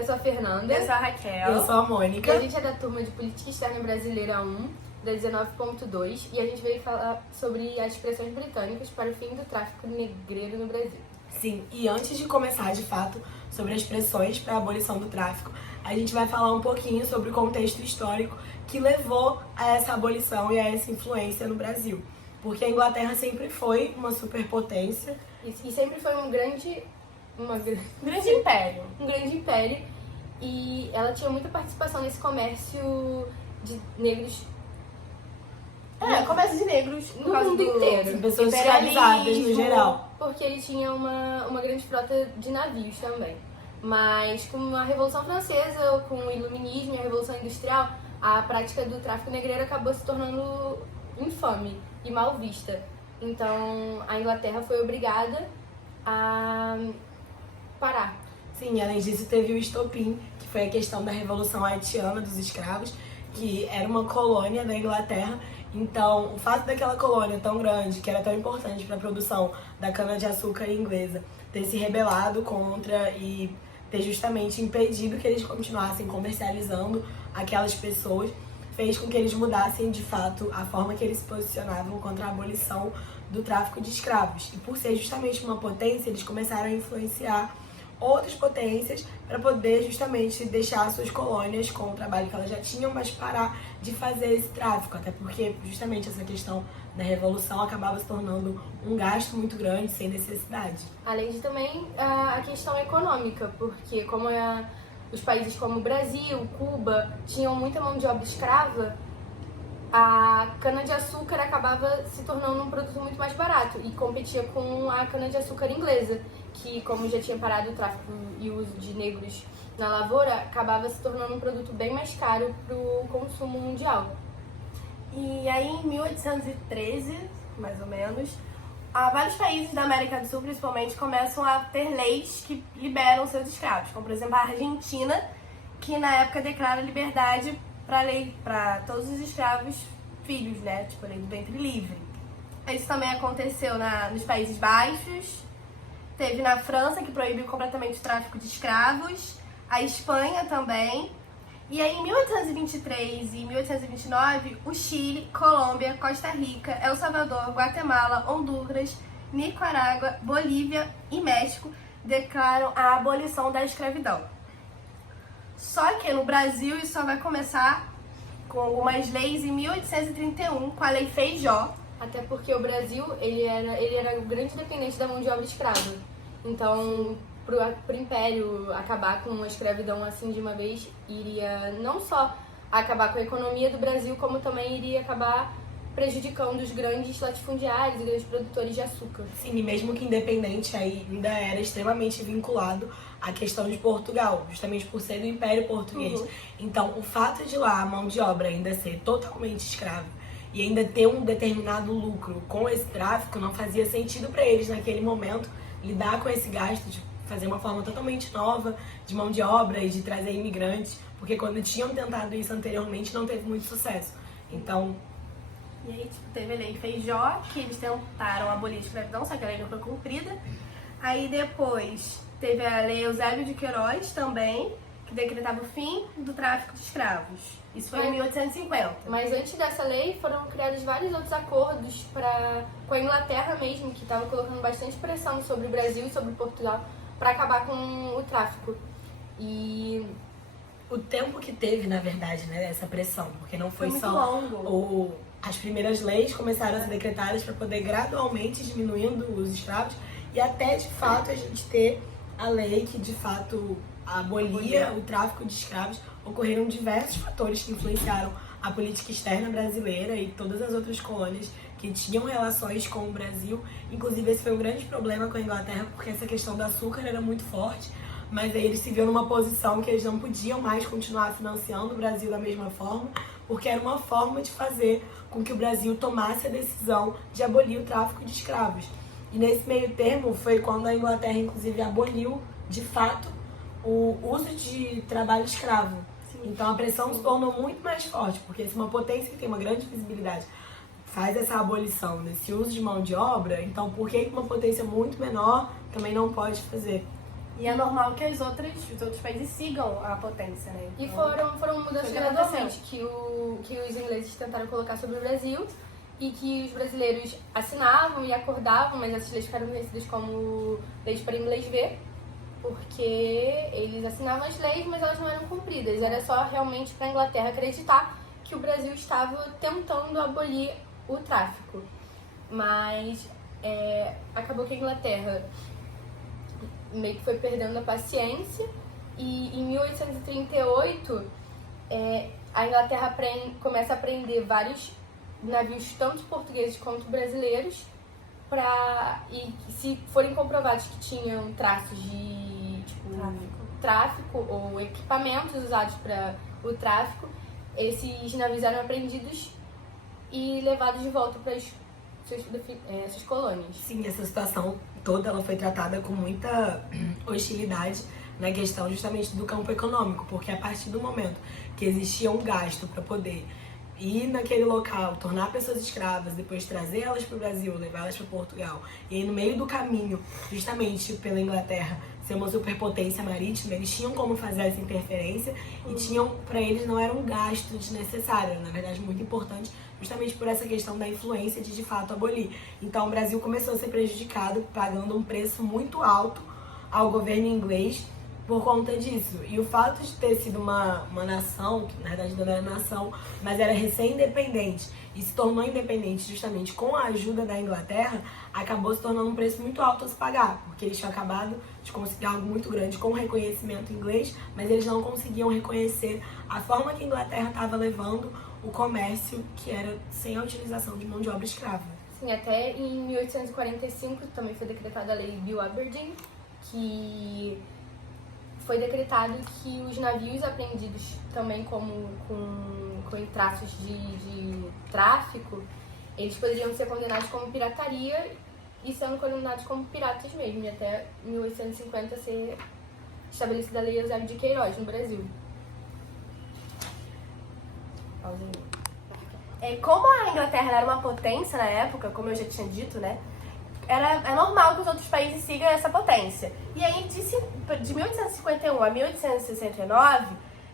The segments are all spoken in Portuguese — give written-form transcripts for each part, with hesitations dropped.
eu sou a Fernanda. Eu sou a Raquel. Eu sou a E Mônica. a gente é da turma de Política Externa Brasileira 1, da 19.2, e a gente veio falar sobre as expressões britânicas para o fim do tráfico negreiro no Brasil. Sim, e antes de começar de fato sobre as pressões para a abolição do tráfico, a gente vai falar um pouquinho sobre o contexto histórico que levou a essa abolição e a essa influência no Brasil. Porque a Inglaterra sempre foi uma superpotência. E sempre foi um grande império. um grande império, e ela tinha muita participação nesse comércio de negros Comércio de negros no mundo inteiro. Pessoas escravizadas no geral. Porque ele tinha uma grande frota de navios também. Mas com a Revolução Francesa, com o Iluminismo e a Revolução Industrial, a prática do tráfico negreiro acabou se tornando infame e mal vista. Então a Inglaterra foi obrigada a parar. Sim, além disso teve o estopim, que foi a questão da Revolução Haitiana dos escravos, que era uma colônia da Inglaterra. Então, o fato daquela colônia tão grande, que era tão importante para a produção da cana-de-açúcar inglesa, ter se rebelado contra e ter justamente impedido que eles continuassem comercializando aquelas pessoas, fez com que eles mudassem de fato a forma que eles se posicionavam contra a abolição do tráfico de escravos. E por ser justamente uma potência, eles começaram a influenciar outras potências para poder justamente deixar suas colônias com o trabalho que elas já tinham, mas parar de fazer esse tráfico, até porque justamente essa questão da revolução acabava se tornando um gasto muito grande, sem necessidade. Além de também a questão econômica, porque como os países como o Brasil, Cuba, tinham muita mão de obra escrava, a cana-de-açúcar acabava se tornando um produto muito mais barato e competia com a cana-de-açúcar inglesa, que, como já tinha parado o tráfico e o uso de negros na lavoura, acabava se tornando um produto bem mais caro para o consumo mundial. E aí, em 1813, mais ou menos, vários países da América do Sul, principalmente, começam a ter leis que liberam seus escravos, como, por exemplo, a Argentina, que na época declara liberdade para todos os escravos filhos, né? Tipo, a lei do ventre livre. Isso também aconteceu nos Países Baixos, teve na França, que proibiu completamente o tráfico de escravos, a Espanha também. E aí, em 1823 e 1829, o Chile, Colômbia, Costa Rica, El Salvador, Guatemala, Honduras, Nicarágua, Bolívia e México declaram a abolição da escravidão. Só que no Brasil isso só vai começar com algumas leis em 1831, com a Lei Feijó. Até porque o Brasil ele era o grande dependente da mão de obra escrava. Então, pro Império acabar com a escravidão assim de uma vez, iria não só acabar com a economia do Brasil, como também iria acabar prejudicando os grandes latifundiários e grandes produtores de açúcar. Sim, e mesmo que independente, ainda era extremamente vinculado à questão de Portugal, justamente por ser do Império Português. Então, o fato de lá a mão de obra ainda ser totalmente escrava e ainda ter um determinado lucro com esse tráfico não fazia sentido para eles naquele momento lidar com esse gasto de fazer uma forma totalmente nova de mão de obra e de trazer imigrantes, porque quando tinham tentado isso anteriormente não teve muito sucesso. Então, e aí, teve a Lei Feijó, que eles tentaram abolir a escravidão, só que a lei não foi cumprida. Aí depois teve a Lei Eusébio de Queiroz também, que decretava o fim do tráfico de escravos. Isso foi em 1850. Mas antes dessa lei foram criados vários outros acordos com a Inglaterra mesmo, que estava colocando bastante pressão sobre o Brasil e sobre Portugal para acabar com o tráfico. E o tempo que teve, na verdade, né, essa pressão, porque não foi muito só longo. As primeiras leis começaram a ser decretadas para poder gradualmente diminuindo os escravos e até de fato a gente ter a lei que de fato abolia o tráfico de escravos. Ocorreram diversos fatores que influenciaram a política externa brasileira e todas as outras colônias que tinham relações com o Brasil. Inclusive esse foi um grande problema com a Inglaterra, porque essa questão do açúcar era muito forte, mas aí eles se viram numa posição que eles não podiam mais continuar financiando o Brasil da mesma forma, porque era uma forma de fazer com que o Brasil tomasse a decisão de abolir o tráfico de escravos. E nesse meio termo foi quando a Inglaterra, inclusive, aboliu, de fato, o uso de trabalho escravo. Então a pressão se tornou muito mais forte, porque se uma potência que tem uma grande visibilidade faz essa abolição desse uso de mão de obra, então por que uma potência muito menor também não pode fazer? E é normal que os outros países sigam a potência, né? E Então, foram mudanças foi o que gradualmente que os ingleses tentaram colocar sobre o Brasil e que os brasileiros assinavam e acordavam, mas essas leis ficaram conhecidas como leis para inglês ver, porque eles assinavam as leis, mas elas não eram cumpridas. Era só realmente para a Inglaterra acreditar que o Brasil estava tentando abolir o tráfico. Mas acabou que a Inglaterra meio que foi perdendo a paciência e em 1838 a Inglaterra começa a prender vários navios, tanto portugueses quanto brasileiros, e se forem comprovados que tinham traços de tráfico ou equipamentos usados para o tráfico, esses navios eram apreendidos e levados de volta para suas colônias. Sim, essa situação toda ela foi tratada com muita hostilidade na questão justamente do campo econômico, porque a partir do momento que existia um gasto para poder ir naquele local, tornar pessoas escravas, depois trazer elas para o Brasil, levar elas para Portugal, e aí no meio do caminho, justamente pela Inglaterra ser uma superpotência marítima, eles tinham como fazer essa interferência e tinham, para eles não era um gasto desnecessário, era, na verdade muito importante, justamente por essa questão da influência de fato abolir. Então o Brasil começou a ser prejudicado, pagando um preço muito alto ao governo inglês por conta disso. E o fato de ter sido uma nação, que na verdade não era nação, mas era recém-independente, e se tornou independente justamente com a ajuda da Inglaterra, acabou se tornando um preço muito alto a se pagar, porque eles tinham acabado de conseguir algo muito grande com o reconhecimento inglês, mas eles não conseguiam reconhecer a forma que a Inglaterra estava levando o comércio, que era sem a utilização de mão de obra escrava. Sim, até em 1845 também foi decretada a Lei Bill Aberdeen, que foi decretado que os navios apreendidos também com traços de tráfico, eles poderiam ser condenados como pirataria e sendo condenados como piratas mesmo, e até 1850 ser estabelecida a Lei Eusébio de Queiroz no Brasil. Como a Inglaterra era uma potência na época, como eu já tinha dito, né? É normal que os outros países sigam essa potência. E aí, de 1851 a 1869,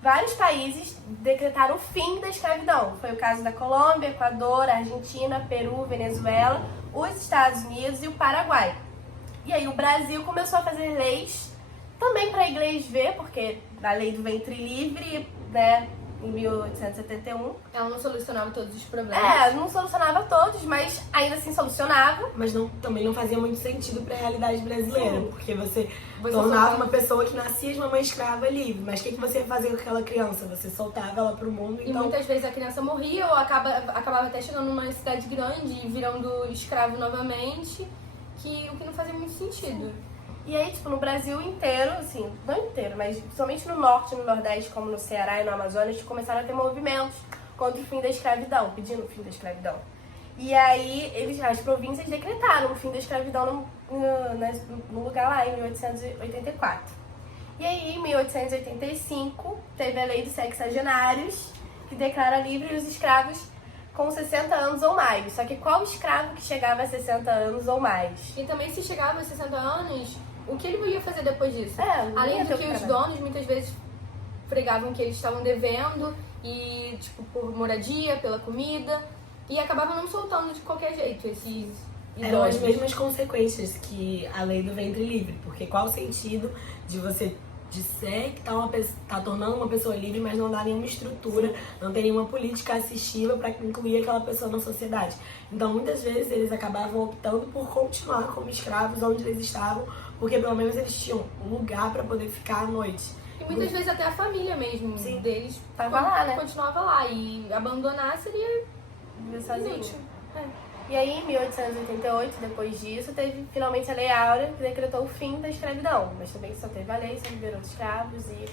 vários países decretaram o fim da escravidão. Foi o caso da Colômbia, Equador, Argentina, Peru, Venezuela, os Estados Unidos e o Paraguai. E aí o Brasil começou a fazer leis também para inglês ver, porque a lei do ventre livre, né, em 1871. Ela não solucionava todos os problemas. Não solucionava todos, mas ainda assim solucionava. Mas também não fazia muito sentido para a realidade brasileira, Sim. porque você tornava uma pessoa que nascia de uma mãe escrava livre. Mas o que você ia fazer com aquela criança? Você soltava ela pro mundo, E então... muitas vezes a criança morria ou acabava até chegando numa cidade grande e virando escravo novamente, o que não fazia muito sentido. E aí, no Brasil inteiro, assim, não inteiro, mas principalmente no norte e no nordeste, como no Ceará e no Amazonas, começaram a ter movimentos contra o fim da escravidão, pedindo o fim da escravidão. E aí, as províncias decretaram o fim da escravidão no lugar lá, em 1884. E aí, em 1885, teve a Lei dos Sexagenários, que declara livres os escravos com 60 anos ou mais. Só que qual escravo que chegava a 60 anos ou mais? E também, se chegava a 60 anos, o que ele ia fazer depois disso? Além de que os donos muitas vezes pregavam que eles estavam devendo, e por moradia, pela comida, e acabavam não soltando de qualquer jeito esses Eram as idosos. mesmas consequências que a lei do ventre livre, porque qual o sentido de você disser que tá tornando uma pessoa livre, mas não dá nenhuma estrutura, não tem nenhuma política assisti-la para incluir aquela pessoa na sociedade. Então, muitas vezes, eles acabavam optando por continuar como escravos onde eles estavam, porque pelo menos eles tinham um lugar para poder ficar à noite. E muitas vezes até a família mesmo deles Tava lá, né? continuava lá, e abandonar seria Sozinho. inútil. E aí, em 1888, depois disso, teve finalmente a Lei Áurea, que decretou o fim da escravidão. Mas também só teve a lei, só liberou os escravos e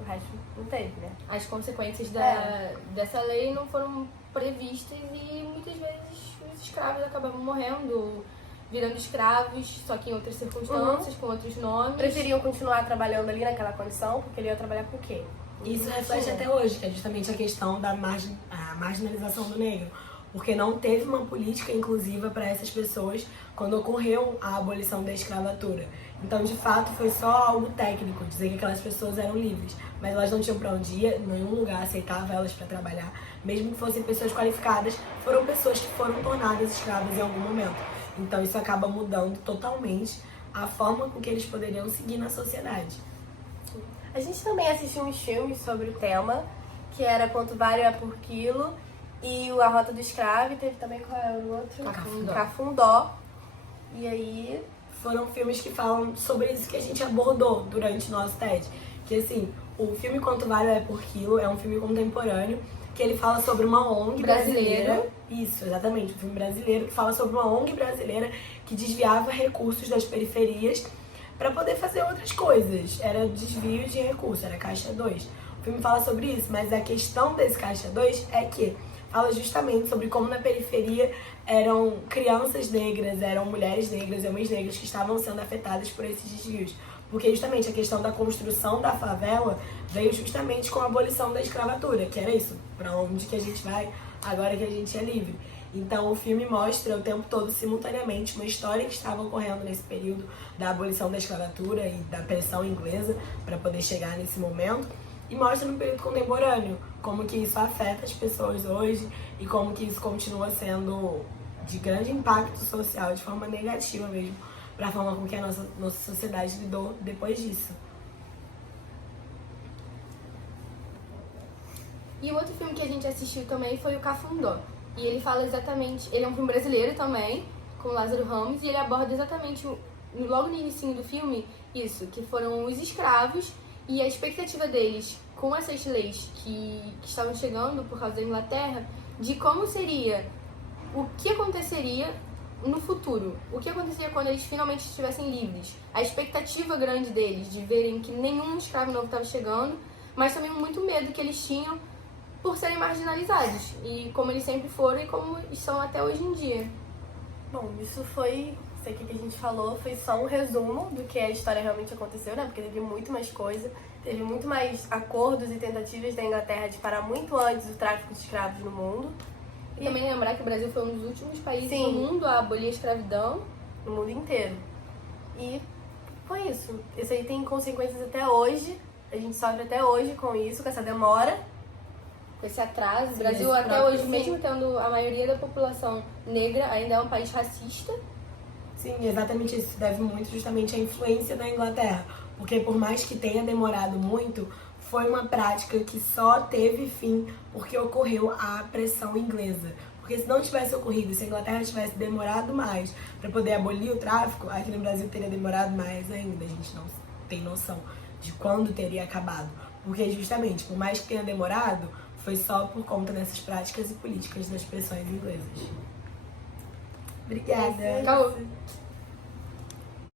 o resto não teve, né? As consequências dessa lei não foram previstas e muitas vezes os escravos acabavam morrendo, virando escravos, só que em outras circunstâncias, com outros nomes. Preferiam continuar trabalhando ali naquela condição, porque ele ia trabalhar com o quê? Isso reflete até hoje, que é justamente a questão da marginalização do negro. porque não teve uma política inclusiva para essas pessoas quando ocorreu a abolição da escravatura. Então, de fato, foi só algo técnico, dizer que aquelas pessoas eram livres, mas elas não tinham para onde ir, nenhum lugar aceitava elas para trabalhar, mesmo que fossem pessoas qualificadas, foram pessoas que foram tornadas escravas em algum momento. Então, isso acaba mudando totalmente a forma com que eles poderiam seguir na sociedade. A gente também assistiu uns filmes sobre o tema, que era Quanto Vale é por Quilo e A Rota do Escravo, e teve também qual é o outro? Cafundó. Cafundó. E aí... Foram filmes que falam sobre isso que a gente abordou durante o nosso TED. Que assim, o filme Quanto Vale é por Quilo é um filme contemporâneo que ele fala sobre uma ONG brasileira. Isso, exatamente, um filme brasileiro que fala sobre uma ONG brasileira que desviava recursos das periferias para poder fazer outras coisas. Era desvio de recursos, era Caixa 2. O filme fala sobre isso, mas a questão desse Caixa 2 é que fala justamente sobre como na periferia eram crianças negras, eram mulheres negras e homens negros que estavam sendo afetadas por esses desvios. Porque justamente a questão da construção da favela veio justamente com a abolição da escravatura, que era isso, para onde que a gente vai agora que a gente é livre. Então o filme mostra o tempo todo, simultaneamente, uma história que estava ocorrendo nesse período da abolição da escravatura e da pressão inglesa para poder chegar nesse momento, e mostra no período contemporâneo como que isso afeta as pessoas hoje e como que isso continua sendo de grande impacto social, de forma negativa mesmo, para a forma com que a nossa sociedade lidou depois disso. E o outro filme que a gente assistiu também foi o Cafundó. E ele fala exatamente... Ele é um filme brasileiro também, com Lázaro Ramos, e ele aborda exatamente, logo no início do filme, isso, que foram os escravos e a expectativa deles com essas leis que estavam chegando por causa da Inglaterra, de como seria, o que aconteceria no futuro, o que aconteceria quando eles finalmente estivessem livres. A expectativa grande deles de verem que nenhum escravo novo estava chegando, mas também muito medo que eles tinham por serem marginalizados, e como eles sempre foram e como são até hoje em dia. Bom, isso aqui que a gente falou foi só um resumo do que a história realmente aconteceu, né? Porque teve muito mais coisa, teve muito mais acordos e tentativas da Inglaterra de parar muito antes o tráfico de escravos no mundo. E também lembrar que o Brasil foi um dos últimos países Sim. do mundo a abolir a escravidão. No mundo inteiro. E foi isso. Isso aí tem consequências até hoje. A gente sofre até hoje com isso, com essa demora. Com esse atraso. O Brasil esse até próprio hoje, fim. mesmo tendo a maioria da população negra, ainda é um país racista. Sim, exatamente isso. Deve muito justamente à influência da Inglaterra. Porque por mais que tenha demorado muito, foi uma prática que só teve fim porque ocorreu a pressão inglesa. Porque se não tivesse ocorrido, se a Inglaterra tivesse demorado mais para poder abolir o tráfico, aqui no Brasil teria demorado mais ainda. A gente não tem noção de quando teria acabado. Porque justamente, por mais que tenha demorado, foi só por conta dessas práticas e políticas das pressões inglesas. Obrigada! Acabou.